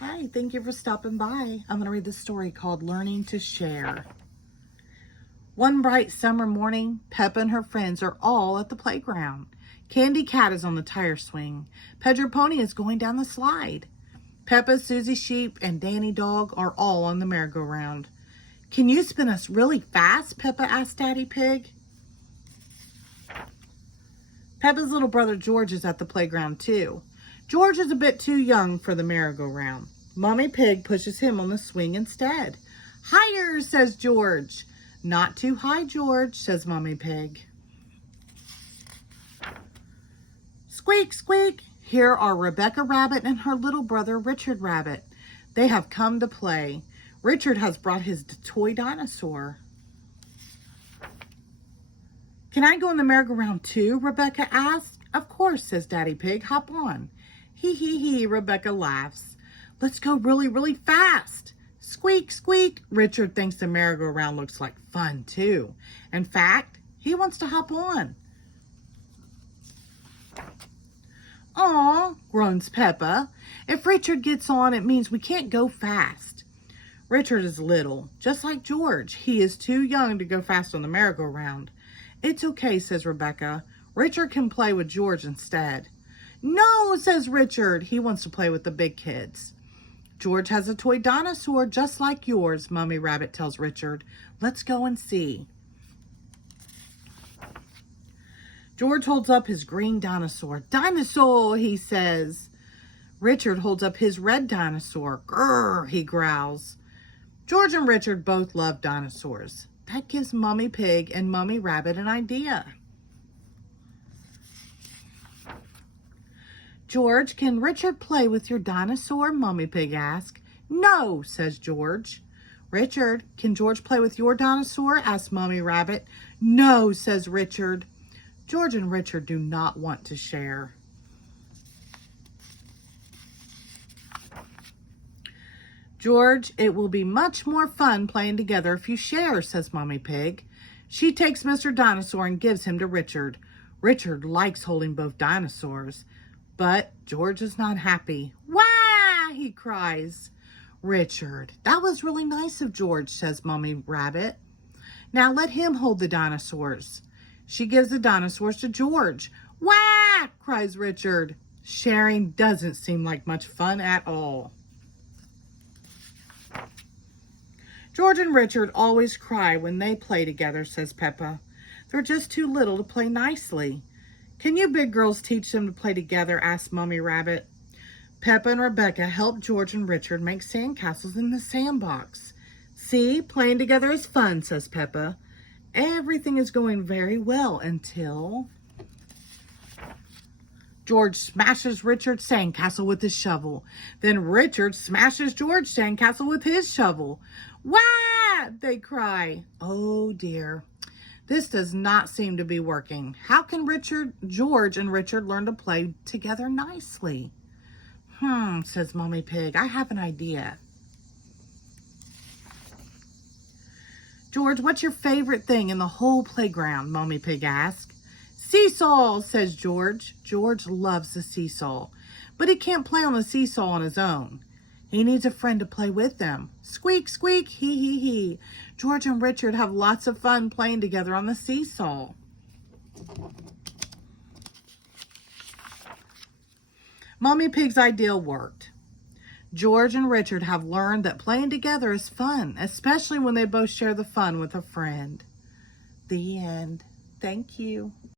Hi, thank you for stopping by. I'm going to read the story called Learning to Share. One bright summer morning, Peppa and her friends are all at the playground. Candy Cat is on the tire swing. Pedro Pony is going down the slide. Peppa, Susie Sheep, and Danny Dog are all on the merry-go-round. Can you spin us really fast? Peppa asked Daddy Pig. Peppa's little brother George is at the playground too. George is a bit too young for the merry-go-round. Mommy Pig pushes him on the swing instead. Higher, says George. Not too high, George, says Mommy Pig. Squeak, squeak. Here are Rebecca Rabbit and her little brother Richard Rabbit. They have come to play. Richard has brought his toy dinosaur. Can I go in the merry-go-round too? Rebecca asked. Of course, says Daddy Pig. Hop on. Hee hee hee, Rebecca laughs. Let's go really, really fast. Squeak, squeak. Richard thinks the merry-go-round looks like fun too. In fact, he wants to hop on. Aw, groans Peppa. If Richard gets on, it means we can't go fast. Richard is little, just like George. He is too young to go fast on the merry-go-round. It's okay, says Rebecca. Richard can play with George instead. No, says Richard. He wants to play with the big kids. George has a toy dinosaur just like yours, Mommy Rabbit tells Richard. Let's go and see. George holds up his green dinosaur. Dinosaur, he says. Richard holds up his red dinosaur. Grrr, he growls. George and Richard both love dinosaurs. That gives Mommy Pig and Mommy Rabbit an idea. George, can Richard play with your dinosaur? Mommy Pig asks. No, says George. Richard, can George play with your dinosaur? Asks Mommy Rabbit. No, says Richard. George and Richard do not want to share. George, it will be much more fun playing together if you share, says Mommy Pig. She takes Mr. Dinosaur and gives him to Richard. Richard likes holding both dinosaurs, but George is not happy. Wah! He cries. Richard, that was really nice of George, says Mommy Rabbit. Now let him hold the dinosaurs. She gives the dinosaurs to George. Wah! Cries Richard. Sharing doesn't seem like much fun at all. George and Richard always cry when they play together, says Peppa. They're just too little to play nicely. Can you big girls teach them to play together? Asked Mommy Rabbit. Peppa and Rebecca help George and Richard make sandcastles in the sandbox. See, playing together is fun, says Peppa. Everything is going very well until George smashes Richard's sandcastle with his shovel. Then Richard smashes George's sandcastle with his shovel. Wah! They cry. Oh dear. This does not seem to be working. How can George and Richard learn to play together nicely? Says Mommy Pig. I have an idea. George, what's your favorite thing in the whole playground? Mommy Pig asked. Seesaw, says George. George loves the seesaw, but he can't play on the seesaw on his own. He needs a friend to play with them. Squeak, squeak, hee, hee, hee. George and Richard have lots of fun playing together on the seesaw. Mommy Pig's idea worked. George and Richard have learned that playing together is fun, especially when they both share the fun with a friend. The end. Thank you.